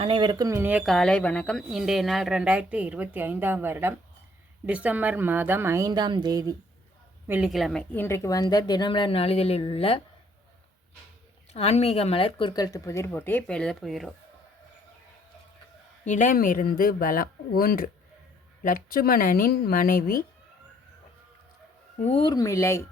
அனைவருக்கும் இனிய காலை வணக்கம். இன்றைய நாள் ரெண்டாயிரத்தி இருபத்தி ஐந்தாம் வருடம் டிசம்பர் மாதம் ஐந்தாம் தேதி வெள்ளிக்கிழமை. இன்றைக்கு வந்த தினமலர் நாளிதழில் உள்ள ஆன்மீக மலர் குறுக்கெழுத்து புதிர் போட்டியை இப்போ எழுதப் போகிறோம். இடமிருந்து பலம். ஒன்று லட்சுமணனின் மனைவி ஊர்மிளை.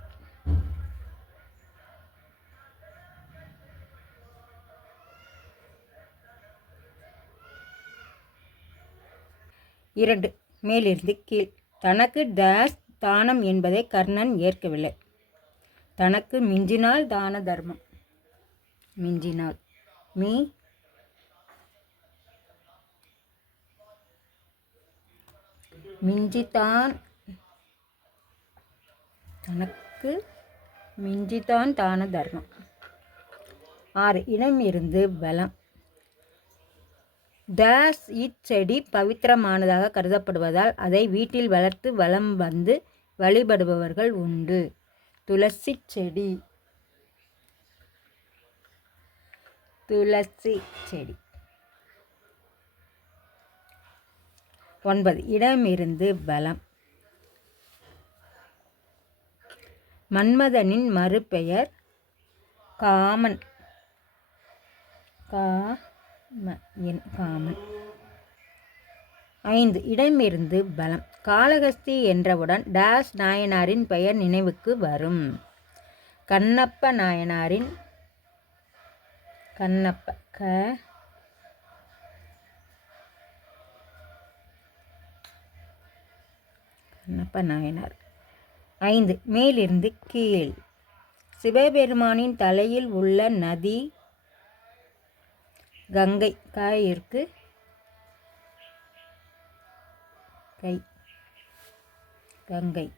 இரண்டு. மேலிருந்து கீழ். தனக்கு டேஸ் தானம் என்பதை கர்ணன் ஏற்கவில்லை. தனக்கு மிஞ்சினால் தான தர்மம். மிஞ்சினால். மீ. மிஞ்சித்தான். தனக்கு மிஞ்சித்தான் தான தர்மம். ஆறு. இடம் இருந்து பலம். டேஸ் இச்செடி பவித்திரமானதாக கருதப்படுவதால் அதை வீட்டில் வளர்த்து வளம் வந்து வழிபடுபவர்கள் உண்டு. துளசி செடி. துளசி செடி. ஒன்பது. இடமிருந்து பலம். மன்மதனின் மறுபெயர் காமன். கா ம என் காமன். ஐந்து இடமிருந்து பலம். காளகஸ்தி என்றவுடன் டாஸ் நாயனாரின் பெயர் நினைவுக்கு வரும். கண்ணப்ப நாயனாரின் கண்ணப்ப க கண்ணப்ப நாயனார். ஐந்து மேலிருந்து கீழ். சிவபெருமானின் தலையில் உள்ள நதி கங்கை. காயிற்கு கை. கங்கை.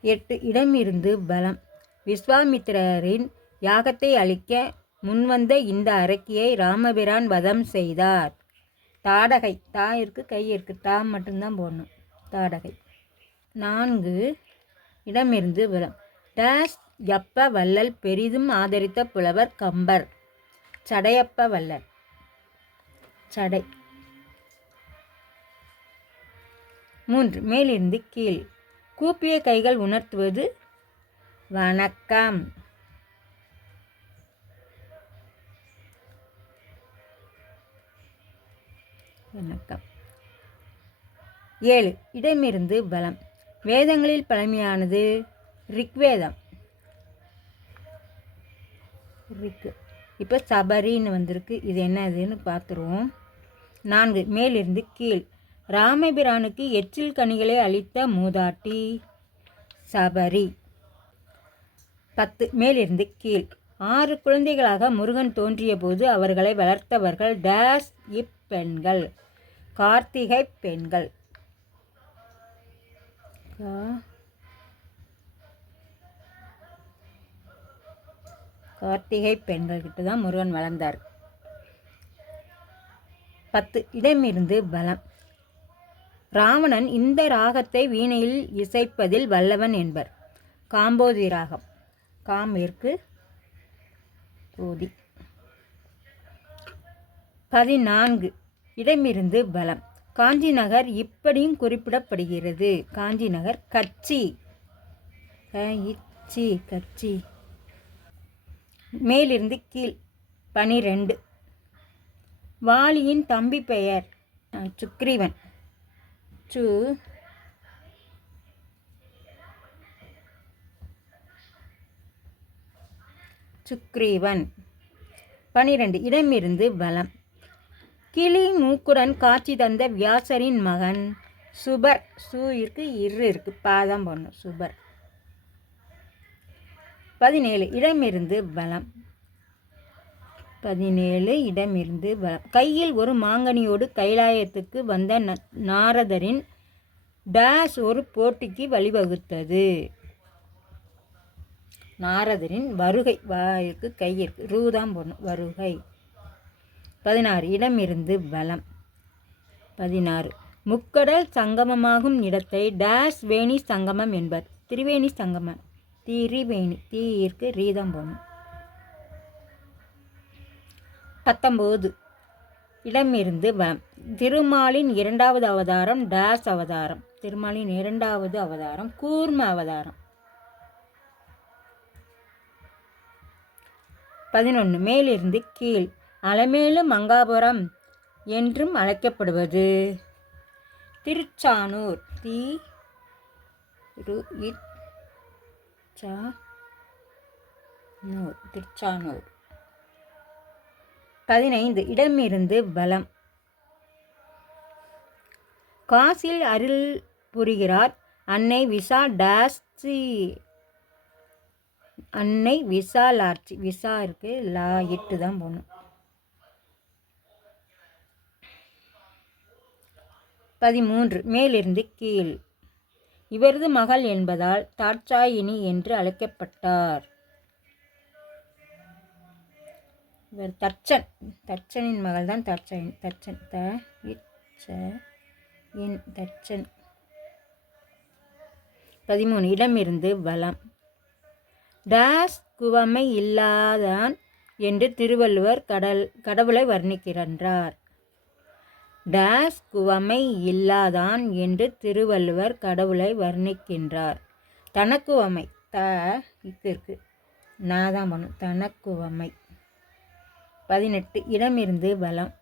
எட்டு. இடமிருந்து பலம். விஸ்வாமித்திரரின் யாகத்தை அழிக்க முன்வந்த இந்த அரக்கியை ராமபிரான் வதம் செய்தார். தாடகை. தாயிற்கு கையிற்கு தா மட்டும்தான் போடணும். தாடகை. நான்கு. இடமிருந்து பலம் டேஸ் யப்ப வள்ளல் பெரிதும் ஆதரித்த புலவர் கம்பர். சடையப்ப வள்ளல் சடை. மூன்று மேலிருந்து கீழ். கூப்பிய கைகள் உணர்த்துவது வணக்கம். வணக்கம். ஏழு இடமிருந்து பலம். வேதங்களில் பழமையானது ரிக்வேதம். ரிக்கு இப்போ சபரின்னு வந்திருக்கு. இது என்னதுன்னு பார்த்துருவோம் நான்கு. மேலிருந்து கீழ். ராமபிரானுக்கு எச்சில் கனிகளை அளித்த மூதாட்டி சபரி. பத்து. மேலிருந்து கீழ். ஆறு குழந்தைகளாக முருகன் தோன்றிய போது அவர்களை வளர்த்தவர்கள் டேஸ் இப்பெண்கள் கார்த்திகை பெண்கள். கார்த்திகை பெண்கள்கிட்ட தான் முருகன் வளர்ந்தார். பத்து இடமிருந்து பலம். ராவணன் இந்த ராகத்தை வீணையில் இசைப்பதில் வல்லவன் என்பர். காம்போதி ராகம். காமிற்கு போதி பதினான்கு இடமிருந்து பலம். காஞ்சி நகர் இப்படியும் குறிப்பிடப்படுகிறது. காஞ்சி நகர் கட்சி. க கட்சி. மேலிருந்து கீழ். பனிரெண்டு. வாலியின் தம்பி பெயர் சுக்ரீவன். சு சுக்ரீவன். பனிரெண்டு. இடமிருந்து பலம் கிளி மூக்குடன் காட்சி தந்த வியாசரின் மகன் சுபர். சூ இருக்கு இரு இருக்கு. பாதம் போடணும். சுபர். பதினேழு இடமிருந்து பலம் பதினேழு இடமிருந்து பலம் கையில் ஒரு மாங்கனியோடு கைலாயத்துக்கு வந்த ந- நாரதரின் டேஸ் ஒரு போட்டிக்கு வழிவகுத்தது. நாரதரின் வருகை வாயிற்கு கையிற்கு ரூதாம் போடணும் வருகை. பதினாறு இடமிருந்து பலம் பதினாறு முக்கடல் சங்கமமாகும் இடத்தை டேஷ் வேணி சங்கமம் என்பர் திரிவேணி சங்கமம். திரிவேணி தீயிற்கு ரீதம் போகணும் பத்தொம்போது. இடமிருந்து வ திருமாலின் இரண்டாவது அவதாரம் டேஸ் அவதாரம். திருமாலின் இரண்டாவது அவதாரம் கூர்ம அவதாரம். பதினொன்று மேலிருந்து கீழ். அலமேலு மங்காபுரம் என்றும் அழைக்கப்படுவது. திருச்சானூர். தி ரு நூர் திருச்சானூர் பதினைந்து இடமிருந்து பலம் காசில் அருள் புரிகிறார் அன்னை விசா டாஸ்தி அன்னை விசாலாட்சி விசா இருக்கு லா இட்டு தான் போகணும் பதிமூன்று மேலிருந்து கீழ். இவரது மகள் என்பதால் தாட்சாயினி என்று அழைக்கப்பட்டார். இவர் தர்ச்சன். தர்ச்சனின் மகள் தான் தர்ச்சாயினி தர்ச்சன் த இச்ச இன் தர்ச்சன். பதிமூணு. இடமிருந்து வலம். டாஸ் குவமை இல்லாதான் என்று திருவள்ளுவர் கடல் கடவுளை வர்ணிக்கின்றார் டேஸ் குவமை இல்லாதான் என்று திருவள்ளுவர் கடவுளை வர்ணிக்கின்றார். தனக்குவமை த இருக்கு. நான் தான் பண்ணும். தனக்குவமை. பதினெட்டு இடமிருந்து பலம்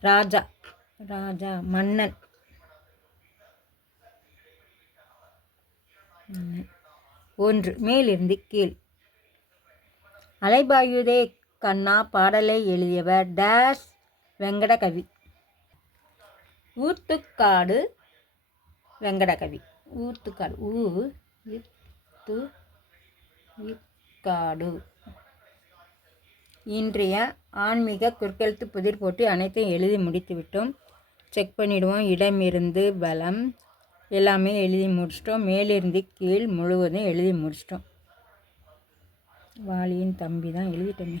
ராஜா ராஜா மன்னன். ஒன்று மேலிருந்து கீழ். அலைபாயுதே கண்ணா பாடலை எழுதியவர் டேஸ் வெங்கடகவி. ஊத்துக்காடு வெங்கடகவி. ஊத்துக்காடு ஊ இத்து இக்காடு. இன்றைய ஆன்மீக குறுக்கெழுத்து புதிர் போட்டி அனைத்தையும் எழுதி முடித்துவிட்டோம் செக் பண்ணிவிடுவோம் இடமிருந்து பலம் எல்லாமே எழுதி முடிச்சிட்டோம். மேலிருந்து கீழ் முழுவதும் எழுதி முடிச்சிட்டோம். வாலியின் தம்பி தான் எழுதிட்டோமே.